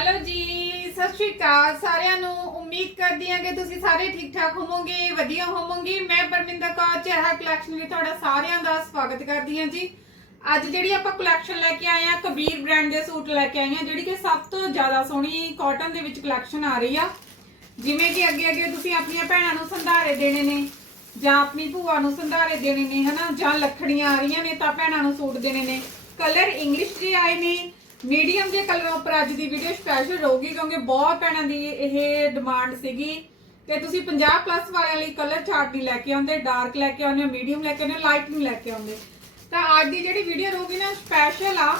Hello ਜੀ, ਸਤਿ ਸ਼੍ਰੀ ਅਕਾਲ ਸਾਰਿਆਂ ਨੂੰ। ਉਮੀਦ ਕਰਦੀ ਹਾਂ ਕਿ ਤੁਸੀਂ ਸਾਰੇ ਠੀਕ ਠਾਕ ਹੋਵੋਗੇ, ਵਧੀਆ ਹੋਵੋਗੇ। ਮੈਂ ਪਰਮਿੰਦਰ ਕੌਰ, ਚਹਿਰਾ ਕਲੈਕਸ਼ਨ ਵਿੱਚ ਤੁਹਾਡਾ ਸਾਰਿਆਂ ਦਾ ਸਵਾਗਤ ਕਰਦੀ ਹਾਂ ਜੀ। ਅੱਜ ਜਿਹੜੀ ਆਪਾਂ ਕਲੈਕਸ਼ਨ ਲੈ ਕੇ ਆਏ ਆ ਕਬੀਰ ਬ੍ਰਾਂਡ ਦੇ ਸੂਟ ਲੈ ਕੇ ਆਏ ਆ ਜਿਹੜੀ ਕਿ ਸਭ ਤੋਂ ਜ਼ਿਆਦਾ ਸੋਹਣੀ ਕਾਟਨ ਦੇ ਵਿੱਚ ਕਲੈਕਸ਼ਨ ਆ ਰਹੀ ਆ। ਜਿਵੇਂ ਕਿ ਅੱਗੇ ਅੱਗੇ ਤੁਸੀਂ ਆਪਣੀਆਂ ਭੈਣਾਂ ਨੂੰ ਸੰਧਾਰੇ ਦੇਣੇ ਨੇ, ਜਾਂ ਆਪਣੀ ਭੂਆ ਨੂੰ ਸੰਧਾਰੇ ਦੇਣੇ ਨੇ, ਹਨਾ? ਜਾਂ ਲੱਖੜੀਆਂ ਆ ਰਹੀਆਂ ਨੇ ਤਾਂ ਭੈਣਾਂ ਨੂੰ ਸੂਟ ਦੇਣੇ ਨੇ। ਕਲਰ ਇੰਗਲਿਸ਼ ਦੇ ਆਏ ਨੇ। ਮੀਡੀਅਮ ਦੇ ਕਲਰਾਂ ਉੱਪਰ ਅੱਜ ਦੀ ਵੀਡੀਓ ਸਪੈਸ਼ਲ ਰਹੂਗੀ ਕਿਉਂਕਿ ਬਹੁਤ ਭੈਣਾਂ ਦੀ ਇਹ ਡਿਮਾਂਡ ਸੀਗੀ। ਤੇ ਤੁਸੀਂ 50 ਪਲੱਸ ਵਾਲਿਆਂ ਲਈ ਕਲਰ ਚਾਰਟ ਨਹੀਂ ਲੈ ਕੇ ਆਉਂਦੇ ਡਾਰਕ ਲੈ ਕੇ ਆਉਂਦੇ ਮੀਡੀਅਮ ਲੈ ਕੇ ਆਉਂਦੇ ਲਾਈਟ ਨਹੀਂ ਲੈ ਕੇ ਆਉਂਦੇ। ਤਾਂ ਅੱਜ ਦੀ ਜਿਹੜੀ ਵੀਡੀਓ ਰਹੂਗੀ ਨਾ ਸਪੈਸ਼ਲ ਆ,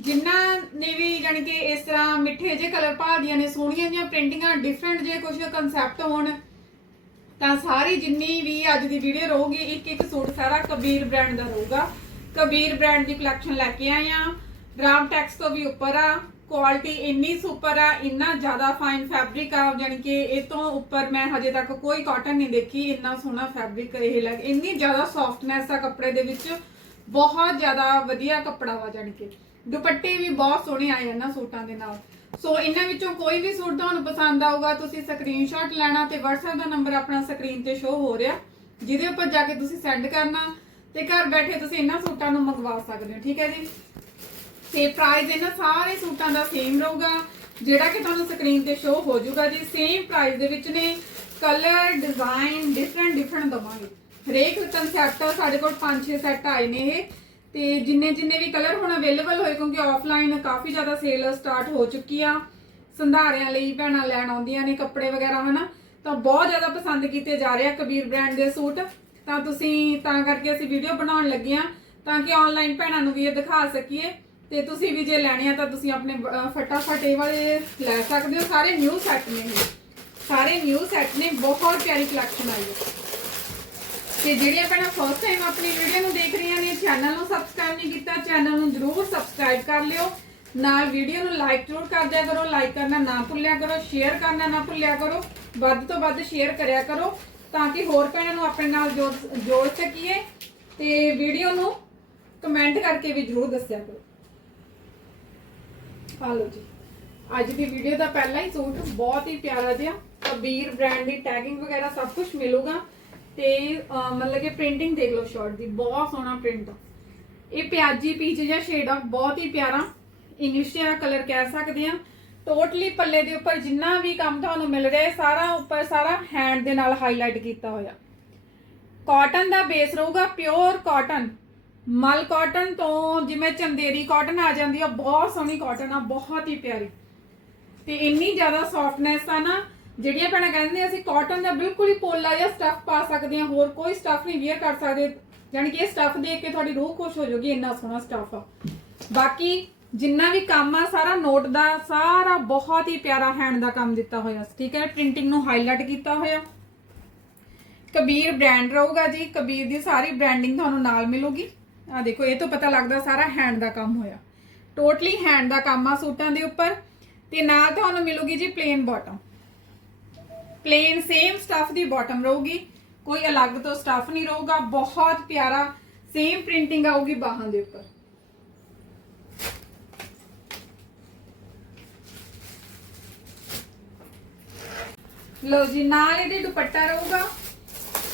ਜਿਨ੍ਹਾਂ ਨੇ ਵੀ ਜਾਣੀ ਕਿ ਇਸ ਤਰ੍ਹਾਂ ਮਿੱਠੇ ਜਿਹੇ ਕਲਰ ਭਾਲਦੀਆਂ ਨੇ, ਸੋਹਣੀਆਂ ਜਿਹੀਆਂ ਪ੍ਰਿੰਟਿੰਗਾਂ ਡਿਫਰੈਂਟ ਜੇ ਕੁਝ ਕਨਸੈਪਟ ਹੋਣ, ਤਾਂ ਸਾਰੀ ਜਿੰਨੀ ਵੀ ਅੱਜ ਦੀ ਵੀਡੀਓ ਰਹੂਗੀ ਇੱਕ ਇੱਕ ਸੂਟ ਸਾਰਾ ਕਬੀਰ ਬ੍ਰਾਂਡ ਦਾ ਰਹੂਗਾ। ਕਬੀਰ ਬ੍ਰਾਂਡ ਦੀ ਕਲੈਕਸ਼ਨ ਲੈ ਕੇ ਆਏ ਆ। ਰਾਮ ਟੈਕਸ ਤੋਂ ਵੀ ਉੱਪਰ ਆ ਕੁਆਲਿਟੀ ਇੰਨੀ ਸੁਪਰ ਆ, ਇੰਨਾ ਜ਼ਿਆਦਾ ਫਾਈਨ ਫੈਬਰਿਕ ਆ ਯਾਨੀ ਕਿ ਇਹ ਤੋਂ ਉੱਪਰ ਮੈਂ ਹਜੇ ਤੱਕ ਕੋਈ ਕਾਟਨ ਨਹੀਂ ਦੇਖੀ, ਇੰਨਾ ਸੋਹਣਾ ਫੈਬਰਿਕ ਇਹ ਲੱਗ ਇੰਨੀ ਜ਼ਿਆਦਾ ਸੌਫਟਨੈਸ ਆ ਕੱਪੜੇ ਦੇ ਵਿੱਚ, ਬਹੁਤ ਜ਼ਿਆਦਾ ਵਧੀਆ ਕੱਪੜਾ ਵਾ ਜਾਣੀ ਕਿ। ਦੁਪੱਟੇ ਵੀ ਬਹੁਤ ਸੋਹਣੇ ਆਏ ਆ ਸੂਟਾਂ ਦੇ ਨਾਲ। ਸੋ ਇਹਨਾਂ ਵਿੱਚੋਂ ਕੋਈ ਵੀ ਸੂਟ ਤੁਹਾਨੂੰ ਪਸੰਦ ਆਊਗਾ, ਤੁਸੀਂ ਸਕਰੀਨਸ਼ਾਟ ਲੈਣਾ ਤੇ WhatsApp ਦਾ ਨੰਬਰ ਆਪਣਾ ਸਕਰੀਨ ਤੇ ਸ਼ੋ ਹੋ ਰਿਹਾ। ਜਿਹਦੇ ਉੱਪਰ ਜਾ ਕੇ ਤੁਸੀਂ ਸੈਂਡ ਕਰਨਾ ਤੇ ਘਰ ਬੈਠੇ ਤੁਸੀਂ ਇਹਨਾਂ ਸੂਟਾਂ ਨੂੰ ਮੰਗਵਾ ਸਕਦੇ ਹੋ, ਠੀਕ ਹੈ ਜੀ? ਤੇ ਪ੍ਰਾਈਸ ਇਹਨਾਂ ਸਾਰੇ ਸੂਟਾਂ ਦਾ ਸੇਮ ਰਹੂਗਾ, ਜਿਹੜਾ ਕਿ ਤੁਹਾਨੂੰ ਸਕਰੀਨ ਤੇ ਸ਼ੋ ਹੋ ਜਾਊਗਾ ਜੀ। ਸੇਮ ਪ੍ਰਾਈਸ ਦੇ ਵਿੱਚ ਨੇ ਕਲਰ ਡਿਜ਼ਾਈਨ ਡਿਫਰੈਂਟ ਡਿਫਰੈਂਟ ਦਵਾਂਗੇ। ਹਰੇਕ ਕਨਸੈਪਟ ਸਾਡੇ ਕੋਲ 5-6 ਸੈੱਟ ਆਏ ਨੇ ਇਹ। ਤੇ ਜਿੰਨੇ ਜਿੰਨੇ ਵੀ ਕਲਰ ਹੁਣ ਅਵੇਲੇਬਲ ਹੋਏ, ਕਿਉਂਕਿ ਆਫਲਾਈਨ ਕਾਫੀ ਜ਼ਿਆਦਾ ਸੇਲ ਸਟਾਰਟ ਹੋ ਚੁੱਕੀ ਆ। ਸੰਧਾਰਿਆਂ ਲਈ ਭੈਣਾਂ ਲੈਣ ਆਉਂਦੀਆਂ ਨੇ ਕੱਪੜੇ ਵਗੈਰਾ, ਹਨਾ? ਤਾਂ ਬਹੁਤ ਜ਼ਿਆਦਾ ਪਸੰਦ ਕੀਤੇ ਜਾ ਰਹੇ ਆ ਕਬੀਰ ਬ੍ਰਾਂਡ ਦੇ ਸੂਟ। ਤਾਂ ਤੁਸੀਂ ਤਾਂ ਕਰਕੇ ਅਸੀਂ ਵੀਡੀਓ ਬਣਾਉਣ ਲੱਗੇ ਆ, ਤਾਂ ਕਿ ਆਨਲਾਈਨ ਭੈਣਾਂ ਨੂੰ ਵੀ ਇਹ ਦਿਖਾ ਸਕੀਏ। ਤੇ ਤੁਸੀਂ ਵੀ ਜੇ ਲੈਣੇ ਆ ਤਾਂ ਤੁਸੀਂ ਆਪਣੇ ਫਟਾਫਟ ਇਹ ਵਾਲੇ ਲੈ ਸਕਦੇ ਹੋ। ਸਾਰੇ ਨਿਊ ਸੈੱਟ ਨੇ ਇਹ। ਸਾਰੇ ਨਿਊ ਸੈੱਟ ਨੇ, ਬਹੁਤ ਪਿਆਰੀ ਕਲੈਕਸ਼ਨ ਆਈ ਹੈ ਤੇ ਜਿਹੜੀਆਂ ਭੈਣਾਂ ਫਸਟ ਟਾਈਮ ਆਪਣੀ ਵੀਡੀਓ ਨੂੰ ਦੇਖ ਰਹੀਆਂ ਨੇ ਚੈਨਲ ਨੂੰ ਸਬਸਕ੍ਰਾਈਬ ਨਹੀਂ ਕੀਤਾ ਚੈਨਲ ਨੂੰ ਜਰੂਰ ਸਬਸਕ੍ਰਾਈਬ ਕਰ ਲਿਓ। ਨਾਲ ਵੀਡੀਓ ਨੂੰ ਲਾਈਕ ਜ਼ਰੂਰ ਕਰ ਦਿਆ ਕਰੋ। ਲਾਈਕ ਕਰਨਾ ਨਾ ਭੁੱਲਿਆ ਕਰੋ ਸ਼ੇਅਰ ਕਰਨਾ ਨਾ ਭੁੱਲਿਆ ਕਰੋ। ਵੱਧ ਤੋਂ ਵੱਧ ਸ਼ੇਅਰ ਕਰਿਆ ਕਰੋ, ਤਾਂ ਕਿ ਹੋਰ ਭੈਣਾਂ ਨੂੰ ਆਪਣੇ ਨਾਲ ਜੋੜ ਜੋੜ ਸਕੀਏ। ਤੇ ਵੀਡੀਓ ਨੂੰ ਕਮੈਂਟ ਕਰਕੇ ਵੀ ਜਰੂਰ ਦੱਸਿਆ ਕਰੋ। ਆ ਲਓ ਜੀ। ਅੱਜ ਦੀ ਵੀਡੀਓ ਦਾ ਪਹਿਲਾ ਹੀ ਸੂਟ ਬਹੁਤ ਹੀ ਪਿਆਰਾ ਜਿਹਾ, ਕਬੀਰ ਬ੍ਰਾਂਡ ਦੀ ਟੈਗਿੰਗ ਵਗੈਰਾ ਸਭ ਕੁਝ ਮਿਲੂਗਾ। ਤੇ ਮਤਲਬ ਕਿ ਪ੍ਰਿੰਟਿੰਗ ਦੇਖ ਲਓ ਸ਼ਾਰਟ ਦੀ, ਬਹੁਤ ਸੋਹਣਾ ਪ੍ਰਿੰਟ ਆ। ਇਹ ਪਿਆਜੀ ਪੀਚ ਜਿਹਾ ਸ਼ੇਡ ਆ, ਬਹੁਤ ਹੀ ਪਿਆਰਾ। ਇੰਗਲਿਸ਼ ਜਿਹਾ ਕਲਰ ਕਹਿ ਸਕਦੇ ਆ। ਟੋਟਲੀ ਪੱਲੇ ਦੇ ਉੱਪਰ ਜਿੰਨਾ ਵੀ ਕੰਮ ਤੁਹਾਨੂੰ ਮਿਲ ਰਿਹਾ ਹੈ ਸਾਰਾ ਉੱਪਰ ਸਾਰਾ ਹੈਂਡ ਦੇ ਨਾਲ ਹਾਈਲਾਈਟ ਕੀਤਾ ਹੋਇਆ। ਕਾਟਨ ਦਾ ਬੇਸ ਰਹੂਗਾ ਪਿਓਰ ਕਾਟਨ ਮਲ ਕਾਟਨ ਤੋਂ ਜਿਵੇਂ ਚੰਦੇਰੀ ਕਾਟਨ ਆ ਜਾਂਦੀ ਆ, ਬਹੁਤ ਸੋਹਣੀ ਕਾਟਨ ਆ, ਬਹੁਤ ਹੀ ਪਿਆਰੀ। ਤੇ ਇੰਨੀ ਜ਼ਿਆਦਾ ਸੌਫਟਨੈਸ ਆ ਨਾ, ਜਿਹੜੀਆਂ ਭੈਣਾਂ ਕਹਿੰਦੇ ਅਸੀਂ ਕਾਟਨ ਦਾ ਬਿਲਕੁਲ ਹੀ ਪੋਲਾ ਜਿਹਾ ਸਟੱਫ ਪਾ ਸਕਦੇ ਹਾਂ, ਹੋਰ ਕੋਈ ਸਟੱਫ ਨਹੀਂ ਵੇਅਰ ਕਰ ਸਕਦੇ। ਯਾਨੀ ਕਿ ਇਹ ਸਟੱਫ ਦੇਖ ਕੇ ਤੁਹਾਡੀ ਰੂਹ ਖੁਸ਼ ਹੋ ਜਾਊਗੀ, ਇੰਨਾ ਸੋਹਣਾ ਸਟੱਫ ਆ। ਬਾਕੀ ਜਿੰਨਾ ਵੀ ਕੰਮ ਆ, ਸਾਰਾ ਨੋਟ ਦਾ, ਸਾਰਾ ਬਹੁਤ ਹੀ ਪਿਆਰਾ ਹੈਂਡ ਦਾ ਕੰਮ ਦਿੱਤਾ ਹੋਇਆ। ਠੀਕ ਹੈ ਪ੍ਰਿੰਟਿੰਗ ਨੂੰ ਹਾਈਲਾਈਟ ਕੀਤਾ ਹੋਇਆ। ਕਬੀਰ ਬ੍ਰਾਂਡ ਰਹੂਗਾ ਜੀ, ਕਬੀਰ ਦੀ ਸਾਰੀ ਬ੍ਰਾਂਡਿੰਗ ਤੁਹਾਨੂੰ ਨਾਲ ਮਿਲੂਗੀ। ਆ ਦੇਖੋ, ਇਹ ਤੋਂ ਪਤਾ ਲੱਗਦਾ ਸਾਰਾ ਹੈਂਡ ਦਾ ਕੰਮ ਹੋਇਆ। ਟੋਟਲੀ ਹੈਂਡ ਦਾ ਕੰਮ ਆ ਸੂਟਾਂ ਦੇ ਉੱਪਰ। ਤੇ ਨਾਲ ਤੁਹਾਨੂੰ ਮਿਲੂਗੀ ਜੀ plain bottom plain same stuff ਦੀ ਬਾਟਮ ਰਹੂਗੀ। ਕੋਈ ਅਲੱਗ ਤੋਂ ਸਟਫ ਨਹੀਂ ਰਹੂਗਾ। ਬਹੁਤ ਪਿਆਰਾ ਸੇਮ ਪ੍ਰਿੰਟਿੰਗ ਆਊਗੀ ਬਾਹਾਂ ਦੇ ਉੱਪਰ। ਲਓ ਜੀ, ਨਾਲ ਇਹਦੇ ਦੁਪੱਟਾ ਰਹੂਗਾ।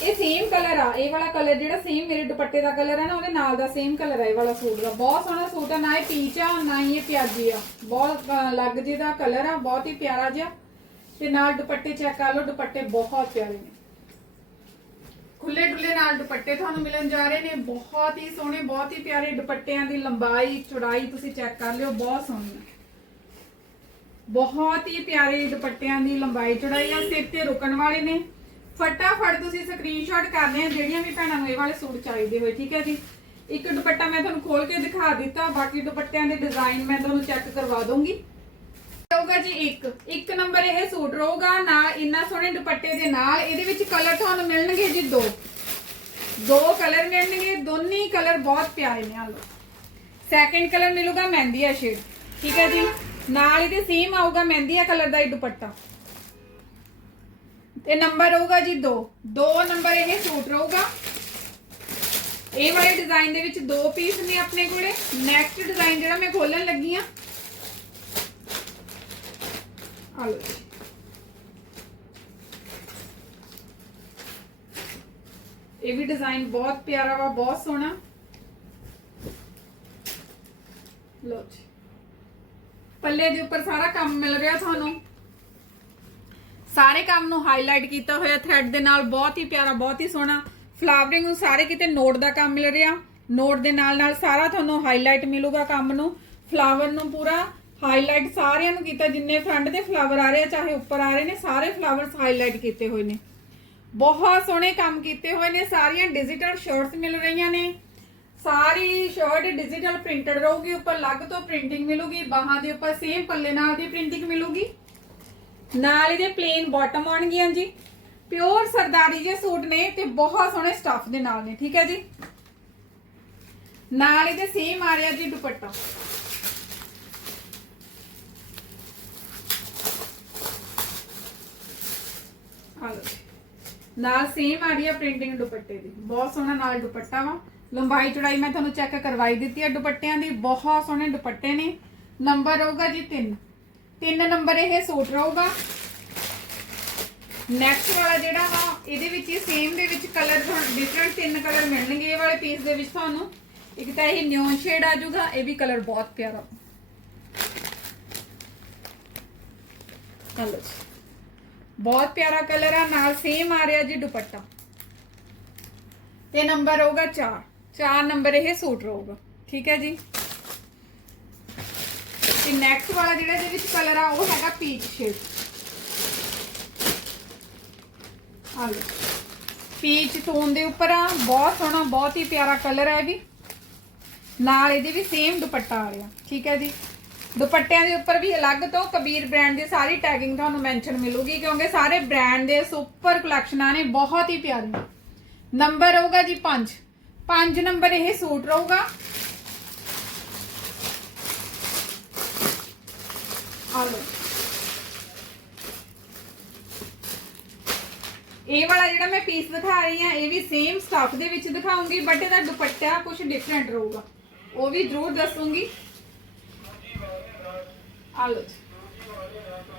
ਇਹ ਸੇਮ ਕਲਰ ਆ ਇਹ ਵਾਲਾ ਕਲਰ ਜਿਹੜਾ ਸੇਮ ਮੇਰੇ ਦੁਪੱਟੇ ਦਾ ਕਲਰ ਹੈ ਨਾ ਉਹਦੇ ਨਾਲ ਦਾ ਸੇਮ ਕਲਰ ਆ ਇਹ ਵਾਲਾ ਸੂਟ ਦਾ। ਬਹੁਤ ਸੋਹਣਾ ਸੂਟ ਆ ਨਾ ਇਹ ਪੀਚ ਆ ਨਾ ਹੀ ਇਹ ਪਿਆਜੀ ਆ। ਬਹੁਤ ਅਹ, ਅਲੱਗ ਜਿਹਦਾ ਕਲਰ ਆ ਬਹੁਤ ਹੀ ਪਿਆਰਾ ਜਿਹਾ। ਤੇ ਨਾਲ ਦੁਪੱਟੇ ਚੈੱਕ ਕਰ ਲਓ ਦੁਪੱਟੇ ਬਹੁਤ ਪਿਆਰੇ ਨੇ। ਖੁੱਲੇ ਡੁੱਲੇ ਨਾਲ ਦੁਪੱਟੇ ਤੁਹਾਨੂੰ ਮਿਲਣ ਜਾ ਰਹੇ ਨੇ। ਬਹੁਤ ਹੀ ਸੋਹਣੇ ਬਹੁਤ ਹੀ ਪਿਆਰੇ ਦੁਪੱਟਿਆਂ ਦੀ ਲੰਬਾਈ ਚੌੜਾਈ ਤੁਸੀਂ ਚੈੱਕ ਕਰ ਲਿਓ ਬਹੁਤ ਸੋਹਣੀ ਆ। ਬਹੁਤ ਹੀ ਪਿਆਰੇ ਦੁਪੱਟਿਆਂ ਦੀ ਲੰਬਾਈ ਚੌੜਾਈ ਆ ਸਿਰ ਤੇ ਰੁਕਣ ਵਾਲੇ ਨੇ। ਫਟਾਫਟ ਤੁਸੀਂ ਸਕਰੀਨਸ਼ਾਟ ਕਰਨੇ ਆ ਜਿਹੜੀਆਂ ਵੀ ਭੈਣਾਂ ਨੂੰ ਇਹ ਵਾਲੇ ਸੂਟ ਚਾਹੀਦੇ ਹੋਏ, ਠੀਕ ਹੈ ਜੀ? ਇੱਕ ਦੁਪੱਟਾ ਮੈਂ ਤੁਹਾਨੂੰ ਖੋਲ ਕੇ ਦਿਖਾ ਦਿੱਤਾ, ਬਾਕੀ ਦੁਪੱਟਿਆਂ ਦੇ ਡਿਜ਼ਾਈਨ ਮੈਂ ਤੁਹਾਨੂੰ ਚੈੱਕ ਕਰਵਾ ਦੂੰਗੀ ਰਹੂਗਾ ਜੀ ਇੱਕ। ਇੱਕ ਨੰਬਰ ਇਹ ਸੂਟ ਰਹੂਗਾ ਨਾਲ ਇੰਨਾ ਸੋਹਣੇ ਦੁਪੱਟੇ ਦੇ ਨਾਲ, ਇਹਦੇ ਵਿੱਚ ਕਲਰ ਤੁਹਾਨੂੰ ਮਿਲਣਗੇ ਜੀ ਦੋ। ਦੋ ਕਲਰ ਮਿਲਣਗੇ, ਦੋਨੇ ਕਲਰ ਬਹੁਤ ਪਿਆਰੇ ਨੇ, ਆ ਲਓ। ਸੈਕੰਡ ਕਲਰ ਮਿਲੂਗਾ ਮਹਿੰਦੀਆ ਸ਼ੇਡ ਠੀਕ ਹੈ ਜੀ? ਨਾਲ ਇਹਦੇ ਸੇਮ ਆਊਗਾ ਮਹਿੰਦੀਆ ਕਲਰ ਦਾ ਹੀ ਦੁਪੱਟਾ। ਤੇ ਨੰਬਰ ਰਹੂਗਾ ਜੀ 2 ਦੋ ਨੰਬਰ ਇਹ ਸੂਟ ਰਹੂਗਾ ਇਹ ਵਾਲੇ ਡਿਜ਼ਾਈਨ ਦੇ ਵਿੱਚ ਦੋ ਪੀਸ ਨੇ ਆਪਣੇ ਕੋਲੇ ਨੈਕਸਟ ਡਿਜ਼ਾਈਨ ਜਿਹੜਾ ਮੈਂ ਖੋਲਣ ਲੱਗੀ ਆ ਆ ਲਓ ਜੀ ਇਹ ਵੀ ਡਿਜ਼ਾਈਨ ਬਹੁਤ ਪਿਆਰਾ ਵਾ ਬਹੁਤ ਸੋਹਣਾ ਲਓ ਜੀ ਪੱਲੇ ਦੇ ਉੱਪਰ ਸਾਰਾ ਕੰਮ ਮਿਲ ਰਿਹਾ ਤੁਹਾਨੂੰ ਸਾਰੇ ਕੰਮ ਨੂੰ ਹਾਈਲਾਈਟ ਕੀਤਾ ਹੋਇਆ ਥ੍ਰੈਡ ਦੇ ਨਾਲ, ਬਹੁਤ ਹੀ ਪਿਆਰਾ, ਬਹੁਤ ਹੀ ਸੋਹਣਾ ਫਲਾਵਰਿੰਗ ਨੂੰ ਸਾਰੇ ਕਿਤੇ ਨੋਟ ਦਾ ਕੰਮ ਮਿਲ ਰਿਹਾ। ਨੋਟ ਦੇ ਨਾਲ ਨਾਲ ਸਾਰਾ ਤੁਹਾਨੂੰ ਹਾਈਲਾਈਟ ਮਿਲੂਗਾ ਕੰਮ ਨੂੰ। ਫਲਾਵਰ ਨੂੰ ਪੂਰਾ ਹਾਈਲਾਈਟ ਸਾਰਿਆਂ ਨੂੰ ਕੀਤਾ, ਜਿੰਨੇ ਫਰੰਟ ਦੇ ਫਲਾਵਰ ਆ ਰਹੇ ਆ, ਚਾਹੇ ਉੱਪਰ ਆ ਰਹੇ ਨੇ, ਸਾਰੇ ਫਲਾਵਰਸ ਹਾਈਲਾਈਟ ਕੀਤੇ ਹੋਏ ਨੇ। ਬਹੁਤ ਸੋਹਣੇ ਕੰਮ ਕੀਤੇ ਹੋਏ ਨੇ, ਸਾਰੀਆਂ ਡਿਜੀਟਲ ਸ਼ਰਟਸ ਮਿਲ ਰਹੀਆਂ ਨੇ। ਸਾਰੀ ਸ਼ਰਟ ਡਿਜੀਟਲ ਪ੍ਰਿੰਟਡ ਰਹੂਗੀ, ਉੱਪਰ ਅਲੱਗ ਤੋਂ ਪ੍ਰਿੰਟਿੰਗ ਮਿਲੂਗੀ, ਬਾਹਾਂ ਦੇ ਉੱਪਰ ਸੇਮ ਪੱਲੇ ਨਾਲ ਦੀ ਪ੍ਰਿੰਟਿੰਗ ਮਿਲੂਗੀ। ਨਾਲ ਇਹਦੇ ਪਲੇਨ ਬਾਟਮ ਆਉਣਗੀਆਂ ਜੀ। ਪਿਓਰ ਸਰਦਾਰੀ ਜੇ ਸੂਟ ਨੇ ਤੇ ਬਹੁਤ ਸੋਹਣੇ ਸਟਫ ਦੇ ਨਾਲ ਨੇ, ਠੀਕ ਹੈ ਜੀ? ਨਾਲ ਇਹਦੇ ਸੇਮ ਆ ਰਿਹਾ ਜੀ ਦੁਪੱਟਾ। ਨਾਲ ਸੇਮ ਆ ਰਹੀ ਹੈ ਪ੍ਰਿੰਟਿੰਗ ਦੁਪੱਟੇ ਦੀ। ਬਹੁਤ ਸੋਹਣਾ ਨਾਲ ਦੁਪੱਟਾ ਵਾ। ਲੰਬਾਈ ਚੌੜਾਈ ਮੈਂ ਤੁਹਾਨੂੰ ਚੈੱਕ ਕਰਵਾਈ ਦਿੱਤੀ ਹੈ ਦੁਪੱਟਿਆਂ ਦੀ ਬਹੁਤ ਸੋਹਣੇ ਦੁਪੱਟੇ ਨੇ। ਨੰਬਰ ਰਹੂਗਾ ਜੀ 3 ਤਿੰਨ ਨੰਬਰ ਇਹ ਸੂਟ ਰਹੂਗਾ। ਨੈਕਸਟ ਵਾਲਾ ਜਿਹੜਾ ਵਾ, ਇਹਦੇ ਵਿੱਚ ਹੀ ਸੇਮ ਦੇ ਵਿੱਚ ਕਲਰ ਡਿਫਰੈਂਟ ਤਿੰਨ ਕਲਰ ਮਿਲਣਗੇ ਇਹ ਵਾਲੇ ਪੀਸ ਦੇ ਵਿੱਚ ਤੁਹਾਨੂੰ। ਇੱਕ ਤਾਂ ਇਹ ਨਿਓਨ ਸ਼ੇਡ ਆ ਜਾਊਗਾ, ਇਹ ਵੀ ਕਲਰ ਬਹੁਤ ਪਿਆਰਾ। ਕਲਰ ਬਹੁਤ ਪਿਆਰਾ ਕਲਰ ਆ, ਨਾਲ ਸੇਮ ਆ ਰਿਹਾ ਜੀ ਦੁਪੱਟਾ। ਤੇ ਨੰਬਰ ਹੋਊਗਾ 4 4 ਨੰਬਰ ਇਹ ਸੂਟ ਰਹੂਗਾ। ਠੀਕ ਹੈ ਜੀ? ਤੇ ਨੈਕਸਟ ਵਾਲਾ ਜਿਹੜਾ ਇਹਦੇ ਵਿੱਚ ਕਲਰ ਆ, ਉਹ ਹੈਗਾ ਪੀਚ ਸ਼ੇਡ ਆ ਲਓ। ਪੀਚ ਟੋਨ ਦੇ ਉੱਪਰ ਆ, ਬਹੁਤ ਸੋਹਣਾ, ਬਹੁਤ ਹੀ ਪਿਆਰਾ ਕਲਰ ਹੈ ਇਹ ਵੀ। ਨਾਲ ਇਹਦੇ ਵੀ ਸੇਮ ਦੁਪੱਟਾ ਆ ਰਿਹਾ, ਠੀਕ ਹੈ ਜੀ? ਦੁਪੱਟਿਆਂ ਦੇ ਉੱਪਰ ਵੀ ਅਲੱਗ ਤੋਂ ਕਬੀਰ ਬ੍ਰਾਂਡ ਦੀ ਸਾਰੀ ਟੈਗਿੰਗ ਤੁਹਾਨੂੰ ਮੈਂਸ਼ਨ ਮਿਲੂਗੀ, ਕਿਉਂਕਿ ਸਾਰੇ ਬ੍ਰਾਂਡ ਦੇ ਸੁਪਰ ਕਲੈਕਸ਼ਨਾਂ ਨੇ, ਬਹੁਤ ਹੀ ਪਿਆਰੀਆਂ। ਨੰਬਰ ਰਹੂਗਾ ਜੀ 5 5 ਨੰਬਰ ਇਹ ਸੂਟ ਰਹੂਗਾ। ਆ ਇਹ ਵਾਲਾ ਜਿਹੜਾ ਮੈਂ ਪੀਸ ਦਿਖਾ ਰਹੀ ਹਾਂ, ਇਹ ਵੀ ਸੇਮ ਸਟਫ ਦੇ ਵਿੱਚ ਦਿਖਾਉਂਗੀ ਬਟ ਇਹਦਾ ਦੁਪੱਟਾ ਕੁਝ ਡਿਫਰੈਂਟ ਰਹੂਗਾ। ਉਹ ਵੀ ਜ਼ਰੂਰ ਦੱਸੂਗੀ। ਆ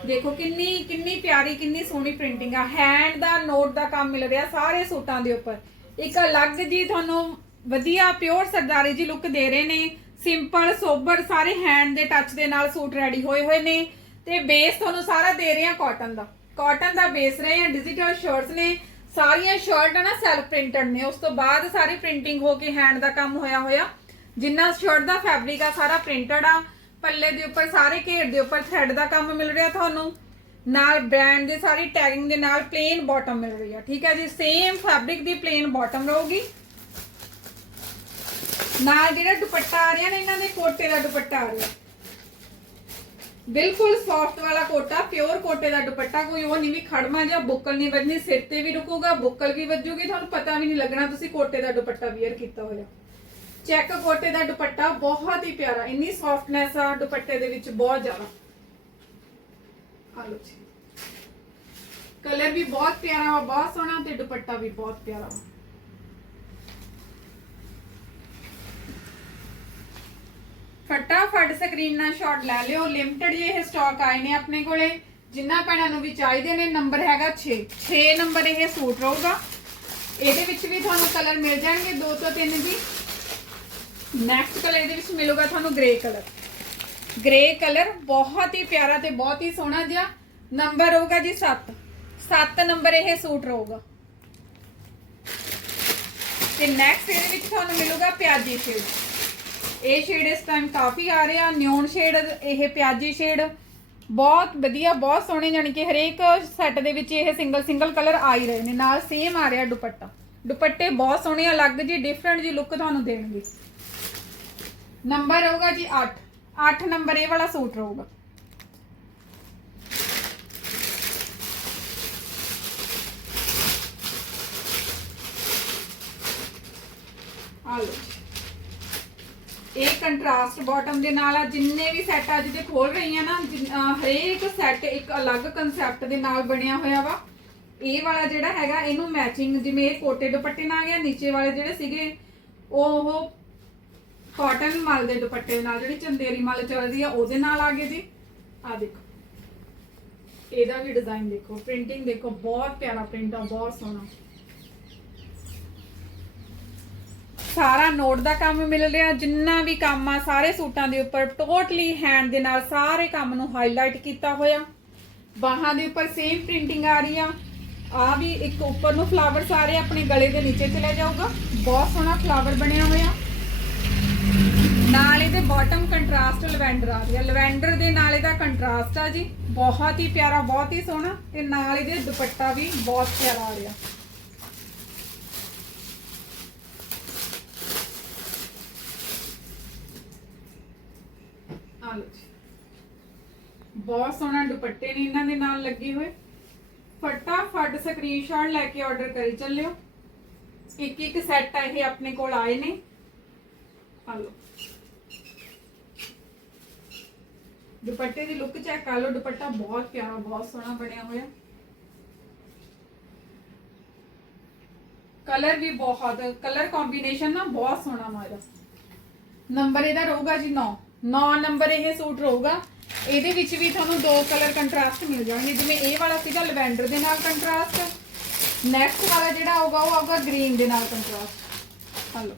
ਦੇਖੋ ਕਿੰਨੀ ਕਿੰਨੀ ਪਿਆਰੀ, ਕਿੰਨੀ ਸੋਹਣੀ ਪ੍ਰਿੰਟਿੰਗ ਆ। ਹੈਂਡ ਦਾ ਨੋਟ ਦਾ ਕੰਮ ਮਿਲ ਰਿਹਾ ਸਾਰੇ ਸੂਟਾਂ ਦੇ ਉੱਪਰ। ਇੱਕ ਅਲੱਗ ਜੀ ਤੁਹਾਨੂੰ ਵਧੀਆ ਪਿਓਰ ਸਰਦਾਰੀ ਜੀ ਲੁੱਕ ਦੇ ਰਹੇ ਨੇ। ਸਿੰਪਲ, ਸੋਬਰ, ਸਾਰੇ ਹੈਂਡ ਦੇ ਟੱਚ ਦੇ ਨਾਲ ਸੂਟ ਰੈਡੀ ਹੋਏ ਹੋਏ ਨੇ। ਤੇ ਬੇਸ ਤੁਹਾਨੂੰ ਸਾਰਾ ਦੇ ਰਹੇ ਆ ਕਾਟਨ ਦਾ। ਕਾਟਨ ਦਾ ਬੇਸ ਰਹੇ ਆ ਡਿਜੀਟਲ ਸ਼ਰਟਸ ਨੇ। ਸਾਰੀਆਂ ਸ਼ਰਟਾਂ ਨਾ ਸੈਲਫ ਪ੍ਰਿੰਟਡ ਨੇ। ਉਸ ਤੋਂ ਬਾਅਦ ਸਾਰੀ ਪ੍ਰਿੰਟਿੰਗ ਹੋ ਕੇ ਹੈਂਡ ਦਾ ਕੰਮ ਹੋਇਆ ਹੋਇਆ। ਜਿੰਨਾ ਸ਼ਰਟ ਦਾ ਫੈਬਰਿਕ ਆ, ਸਾਰਾ ਪ੍ਰਿੰਟਡ ਆ। ਪੱਲੇ ਦੇ ਉੱਪਰ, ਸਾਰੇ ਘੇਰ ਦੇ ਉੱਪਰ ਥ੍ਰੈਡ ਦਾ ਕੰਮ ਮਿਲ ਰਿਹਾ ਤੁਹਾਨੂੰ। ਨਾਲ ਬ੍ਰਾਂਡ ਦੇ ਸਾਰੀ ਟੈਗਿੰਗ ਦੇ ਨਾਲ ਪਲੇਨ ਬਾਟਮ ਮਿਲ ਰਹੀ ਆ। ਠੀਕ ਹੈ ਜੀ? ਸੇਮ ਫੈਬਰਿਕ ਦੀ ਪਲੇਨ ਬਾਟਮ ਰਹੂਗੀ। ਨਾਲ ਜਿਹੜਾ ਦੁਪੱਟਾ ਆ ਰਿਹਾ ਨਾ ਇਹਨਾਂ ਦੇ ਕੋਟੇ ਦਾ ਦੁਪੱਟਾ ਆ ਰਿਹਾ। ਬਿਲਕੁਲ ਸੌਫਟ ਵਾਲਾ ਕੋਟਾ ਪਿਓਰ ਕੋਟੇ ਦਾ ਦੁਪੱਟਾ, ਕੋਈ ਉਹ ਨਹੀਂ ਵੀ ਖੜਮਾ ਜਾਂ ਬੁੱਕਲ ਨਹੀਂ ਵੱਜਣੀ, ਸਿਰ ਤੇ ਵੀ ਰੁਕੂਗਾ, ਬੁੱਕਲ ਵੀ ਵੱਜੂਗੀ, ਤੁਹਾਨੂੰ ਪਤਾ ਵੀ ਨਹੀਂ ਲੱਗਣਾ ਤੁਸੀਂ ਕੋਟੇ ਦਾ ਦੁਪੱਟਾ ਵੀਅਰ ਕੀਤਾ ਹੋਇਆ। ਚੈੱਕ ਕੋਟੇ ਦਾ ਦੁਪੱਟਾ ਬਹੁਤ ਹੀ ਪਿਆਰਾ, ਇੰਨੀ ਸੌਫਟਨੈਸ ਆ ਦੁਪੱਟੇ ਦੇ ਵਿੱਚ ਬਹੁਤ ਜ਼ਿਆਦਾ। ਆ ਲਓ ਜੀ। ਕਲਰ ਵੀ ਬਹੁਤ ਪਿਆਰਾ ਵਾ, ਬਹੁਤ ਸੋਹਣਾ ਤੇ ਦੁਪੱਟਾ ਵੀ ਬਹੁਤ ਪਿਆਰਾ ਵਾ। ਫਟਾਫਟ ਸਕਰੀਨ ਨਾਲ ਸ਼ਾਟ ਲੈ ਲਿਓ। ਲਿਮਟਿਡ ਜੇ ਇਹ ਸਟਾਕ ਆਏ ਨੇ ਆਪਣੇ ਕੋਲੇ। ਜਿੰਨਾ ਭੈਣਾਂ ਨੂੰ ਵੀ ਚਾਹੀਦੇ ਨੇ ਨੰਬਰ ਹੈਗਾ 6 6 ਨੰਬਰ ਇਹ ਸੂਟ ਰਹੂਗਾ। ਇਹਦੇ ਵਿੱਚ ਵੀ ਤੁਹਾਨੂੰ ਕਲਰ ਮਿਲ ਜਾਣਗੇ ਦੋ ਤੋਂ ਤਿੰਨ ਜੀ ਨੈਕਸਟ ਕਲਰ ਇਹਦੇ ਵਿੱਚ ਮਿਲੂਗਾ ਤੁਹਾਨੂੰ ਗ੍ਰੇ ਕਲਰ ਗ੍ਰੇ ਕਲਰ ਬਹੁਤ ਹੀ ਪਿਆਰਾ ਤੇ ਬਹੁਤ ਹੀ ਸੋਹਣਾ ਜਿਹਾ ਨੰਬਰ ਹੋਊਗਾ ਜੀ 7 7 ਨੰਬਰ ਇਹ ਸੂਟ ਰਹੂਗਾ। ਤੇ ਨੈਕਸਟ ਇਹਦੇ ਵਿੱਚ ਤੁਹਾਨੂੰ ਮਿਲੂਗਾ ਪਿਆਜੀ ਸ਼ੇਡ ਇਹ ਸ਼ੇਡ ਇਸ ਟਾਈਮ ਕਾਫੀ ਆ ਰਿਹਾ ਨਿਓਨ ਸ਼ੇਡ ਇਹ ਪਿਆਜੀ ਸ਼ੇਡ ਬਹੁਤ ਵਧੀਆ, ਬਹੁਤ ਸੋਹਣੇ ਜਾਨੀ ਕਿ ਹਰੇਕ ਸੈੱਟ ਦੇ ਵਿੱਚ ਇਹ ਸਿੰਗਲ ਸਿੰਗਲ ਕਲਰ ਆ ਹੀ ਰਹੇ ਨੇ। ਨਾਲ ਸੇਮ ਆ ਰਿਹਾ ਦੁਪੱਟਾ। ਦੁਪੱਟੇ ਬਹੁਤ ਸੋਹਣੇ, ਅਲੱਗ ਜੀ ਡਿਫਰੈਂਟ ਜੀ ਲੁੱਕ ਤੁਹਾਨੂੰ ਦੇਣਗੇ। ਨੰਬਰ ਰਹੂਗਾ ਜੀ 8 8 ਨੰਬਰ ਇਹ ਵਾਲਾ ਸੂਟ ਰਹੂਗਾ। ਆ ਲਓ। ਇਹ ਕੰਟਰਾਸਟ ਬਾਟਮ ਦੇ ਨਾਲ ਆ, ਜਿੰਨੇ ਵੀ ਸੈੱਟ ਅੱਜ ਦੇ ਖੋਲ ਰਹੀ ਆ ਨਾ, ਜਿਨ- ਅਹ ਹਰੇਕ ਸੈੱਟ ਇੱਕ ਅਲੱਗ ਕਨਸੈਪਟ ਦੇ ਨਾਲ ਬਣਿਆ ਹੋਇਆ ਵਾ। ਇਹ ਵਾਲਾ ਜਿਹੜਾ ਹੈਗਾ, ਇਹਨੂੰ ਮੈਚਿੰਗ ਜਿਵੇਂ ਇਹ ਕੋਟੇ ਦੁਪੱਟੇ ਨਾਲ ਆ ਗਿਆ ਨੀਚੇ ਵਾਲੇ ਜਿਹੜੇ ਸੀਗੇ, ਉਹ ਉਹ ਕਾਟਨ ਮਲ ਦੇ ਦੁਪੱਟੇ ਨਾਲ, ਜਿਹੜੀ ਚੰਦੇਰੀ ਮਲ ਚੱਲਦੀ ਆ, ਉਹਦੇ ਨਾਲ ਆ ਗਏ ਜੀ। ਆ ਦੇਖੋ। ਇਹਦਾ ਵੀ ਡਿਜ਼ਾਈਨ ਦੇਖੋ ਪ੍ਰਿੰਟਿੰਗ ਦੇਖੋ, ਬਹੁਤ ਪਿਆਰਾ ਪ੍ਰਿੰਟ ਆ, ਬਹੁਤ ਸੋਹਣਾ। ਸਾਰਾ ਨੋਟ ਦਾ ਕੰਮ ਮਿਲ ਰਿਹਾ, ਜਿੰਨਾ ਵੀ ਕੰਮ ਆ, ਸਾਰੇ ਸੂਟਾਂ ਦੇ ਉੱਪਰ ਟੋਟਲੀ ਹੈਂਡ ਦੇ ਨਾਲ ਸਾਰੇ ਕੰਮ ਨੂੰ ਹਾਈਲਾਈਟ ਕੀਤਾ ਹੋਇਆ। ਬਾਹਾਂ ਦੇ ਉੱਪਰ ਸੇਮ ਪ੍ਰਿੰਟਿੰਗ ਆ ਰਹੀ ਆ। ਆ ਵੀ ਇੱਕ ਉੱਪਰ ਨੂੰ ਫਲਾਵਰ ਸਾਰੇ ਆਪਣੇ ਗਲੇ ਦੇ ਨੀਚੇ ਚਲੇ ਜਾਊਗਾ। ਬਹੁਤ ਸੋਹਣਾ ਫਲਾਵਰ ਬਣਿਆ ਹੋਇਆ। ਨਾਲ ਇਹਦੇ ਬਾਟਮ ਕੰਟਰਾਸਟ ਲਵੈਂਡਰ ਆ ਰਿਹਾ ਲਵੈਂਡਰ ਦੇ ਨਾਲ ਇਹਦਾ ਕੰਟਰਾਸਟ ਆ ਜੀ। ਬਹੁਤ ਹੀ ਪਿਆਰਾ, ਬਹੁਤ ਹੀ ਸੋਹਣਾ। ਤੇ ਨਾਲ ਇਹਦੇ ਦੁਪੱਟਾ ਵੀ ਬਹੁਤ ਪਿਆਰਾ ਆ ਰਿਹਾ ਆ ਲਓ ਜੀ ਬਹੁਤ ਸੋਹਣਾ ਦੁਪੱਟੇ ਨੇ ਇਹਨਾਂ ਦੇ ਨਾਲ ਲੱਗੇ ਹੋਏ। ਫਟਾਫਟ ਸਕਰੀਨਸ਼ਾਟ ਲੈ ਕੇ ਆਰਡਰ ਕਰੀ ਚੱਲਿਓ। ਇੱਕ ਇੱਕ ਸੈੱਟ ਆ ਇਹ ਆਪਣੇ ਕੋਲ ਆਏ ਨੇ। ਆ ਲਓ। ਦੁਪੱਟੇ ਦੀ ਲੁੱਕ ਚੈੱਕ ਕਰ ਲਓ। ਦੁਪੱਟਾ ਬਹੁਤ ਪਿਆਰਾ, ਬਹੁਤ ਸੋਹਣਾ ਬਣਿਆ ਹੋਇਆ। ਕਲਰ ਵੀ ਬਹੁਤ ਕਲਰ ਕੰਬੀਨੇਸ਼ਨ ਨਾ ਬਹੁਤ ਸੋਹਣਾ ਮਾਰਾ ਨੰਬਰ ਇਹਦਾ ਰਹੂਗਾ ਜੀ 9 9 ਨੰਬਰ ਇਹ ਸੂਟ ਰਹੂਗਾ। ਇਹਦੇ ਵਿੱਚ ਵੀ ਤੁਹਾਨੂੰ ਦੋ ਕਲਰ ਕੰਟਰਾਸਟ ਮਿਲ ਜਾਣਗੇ, ਜਿਵੇਂ ਇਹ ਵਾਲਾ ਸੀਗਾ ਲਵੈਂਡਰ ਦੇ ਨਾਲ ਕੰਟਰਾਸਟ ਨੈਕਸਟ ਵਾਲਾ ਜਿਹੜਾ ਆਊਗਾ ਉਹ ਆਊਗਾ ਗ੍ਰੀਨ ਦੇ ਨਾਲ ਕੰਟਰਾਸਟ ਹਲੋ।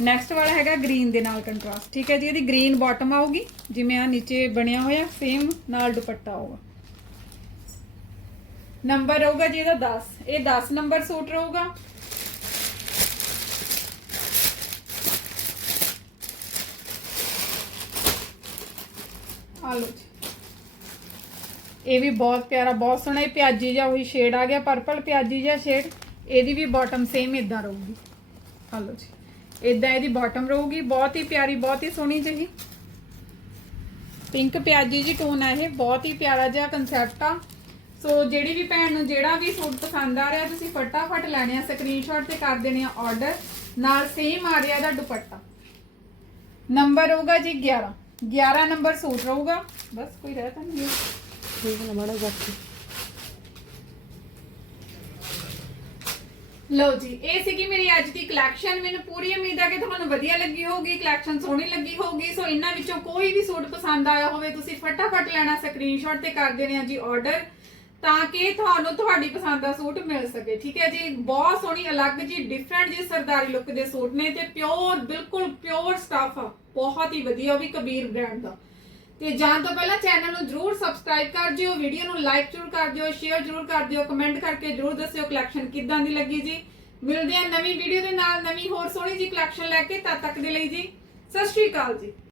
ਨੈਕਸਟ ਵਾਲਾ ਹੈਗਾ ਗ੍ਰੀਨ ਦੇ ਨਾਲ ਕੰਟਰਾਸਟ ਠੀਕ ਹੈ ਜੀ? ਇਹਦੀ ਗ੍ਰੀਨ ਬਾਟਮ ਆਊਗੀ, ਜਿਵੇਂ ਆ ਨੀਚੇ ਬਣਿਆ ਹੋਇਆ ਸੇਮ ਨਾਲ ਦੁਪੱਟਾ ਆਊਗਾ। ਨੰਬਰ ਰਹੂਗਾ ਜੀ ਇਹਦਾ 10 ਇਹ 10 ਨੰਬਰ ਸੂਟ ਰਹੂਗਾ। ਆ ਲਓ ਇਹ ਵੀ ਬਹੁਤ ਪਿਆਰਾ, ਬਹੁਤ ਸੋਹਣਾ ਇਹ ਪਿਆਜੀ ਜਿਹਾ ਉਹੀ ਸ਼ੇਡ ਆ ਗਿਆ ਪਰਪਲ ਪਿਆਜੀ ਜਿਹਾ ਸ਼ੇਡ ਇਹਦੀ ਵੀ ਬਾਟਮ ਸੇਮ ਇਦਾਂ ਰਹੂਗੀ। ਆ ਲਓ ਜੀ। ਇਦਾਂ ਇਹਦੀ ਬਾਟਮ ਰਹੂਗੀ, ਬਹੁਤ ਹੀ ਪਿਆਰੀ, ਬਹੁਤ ਹੀ ਸੋਹਣੀ ਜਿਹੀ। ਪਿੰਕ ਪਿਆਜੀ ਜੀ ਟੋਨ ਆ ਇਹ, ਬਹੁਤ ਹੀ ਪਿਆਰਾ ਜਿਹਾ ਕਨਸੈਪਟ ਆ। ਸੋ ਜਿਹੜੀ ਵੀ ਭੈਣ ਨੂੰ ਜਿਹੜਾ ਵੀ ਸੂਟ ਪਸੰਦ ਆ ਰਿਹਾ, ਤੁਸੀਂ ਫਟਾਫਟ ਲੈਣੇ ਆ ਸਕਰੀਨਸ਼ਾਟ ਤੇ ਕਰ ਦੇਣੇ ਆ ਆਰਡਰ ਨਾਲ ਸੇਮ ਆ ਰਿਹਾ ਇਹਦਾ ਦੁਪੱਟਾ। ਨੰਬਰ ਹੋਊਗਾ ਜੀ 11 11 ਨੰਬਰ ਸੂਟ ਰਹੂਗਾ। ਬਸ ਕੋਈ ਰਹਿ ਤਾਂ ਨਹੀਂ ਠੀਕ ਹੈ ਮਾੜਾ ਬਾਕੀ ਲਓ ਜੀ ਇਹ ਸੀਗੀ ਮੇਰੀ ਅੱਜ ਦੀ ਕਲੈਕਸ਼ਨ ਮੈਨੂੰ ਪੂਰੀ ਉਮੀਦ ਹੈ ਕਿ ਤੁਹਾਨੂੰ ਵਧੀਆ ਲੱਗੀ ਹੋਊਗੀ ਕਲੈਕਸ਼ਨ ਸੋਹਣੀ ਲੱਗੀ ਹੋਊਗੀ। ਸੋ ਇਹਨਾਂ ਵਿੱਚੋਂ ਕੋਈ ਵੀ ਸੂਟ ਪਸੰਦ ਆਇਆ ਹੋਵੇ ਤੁਸੀਂ ਫਟਾਫਟ ਲੈਣਾ ਸਕਰੀਨਸ਼ਾਟ ਤੇ ਕਰ ਦੇਣਾ ਜੀ ਆਰਡਰ ਤਾਂ ਕਿ ਤੁਹਾਨੂੰ ਤੁਹਾਡੀ ਪਸੰਦ ਦਾ ਸੂਟ ਮਿਲ ਸਕੇ, ਠੀਕ ਹੈ ਜੀ? ਬਹੁਤ ਸੋਹਣੀ, ਅਲੱਗ ਜੀ ਡਿਫਰੈਂਟ ਜੀ ਸਰਦਾਰੀ ਲੁੱਕ ਦੇ ਸੂਟ ਨੇ ਤੇ ਪਿਓਰ ਬਿਲਕੁਲ ਪਿਓਰ ਸਟਫ ਆ। ਬਹੁਤ ਹੀ ਵਧੀਆ, ਉਹ ਵੀ ਕਬੀਰ ਬ੍ਰਾਂਡ ਦਾ। ਤੇ ਜਾਣ ਤੋਂ ਪਹਿਲਾਂ ਚੈਨਲ ਨੂੰ ਜਰੂਰ ਸਬਸਕ੍ਰਾਈਬ ਕਰ ਦਿਓ ਵੀਡੀਓ ਨੂੰ ਲਾਈਕ ਜਰੂਰ ਕਰ ਦਿਓ ਸ਼ੇਅਰ ਜਰੂਰ ਕਰ ਦਿਓ ਕਮੈਂਟ ਕਰਕੇ ਜਰੂਰ ਦੱਸਿਓ ਕਲੈਕਸ਼ਨ ਕਿੱਦਾਂ ਦੀ ਲੱਗੀ ਜੀ। ਮਿਲਦੇ ਆ ਨਵੀਂ ਵੀਡੀਓ ਦੇ ਨਾਲ, ਨਵੀਂ ਹੋਰ ਸੋਹਣੀ ਜੀ ਕਲੈਕਸ਼ਨ ਲੈ ਕੇ ਤਦ ਤੱਕ ਦੇ ਲਈ ਜੀ। ਸਤਿ ਸ਼੍ਰੀ ਅਕਾਲ ਜੀ।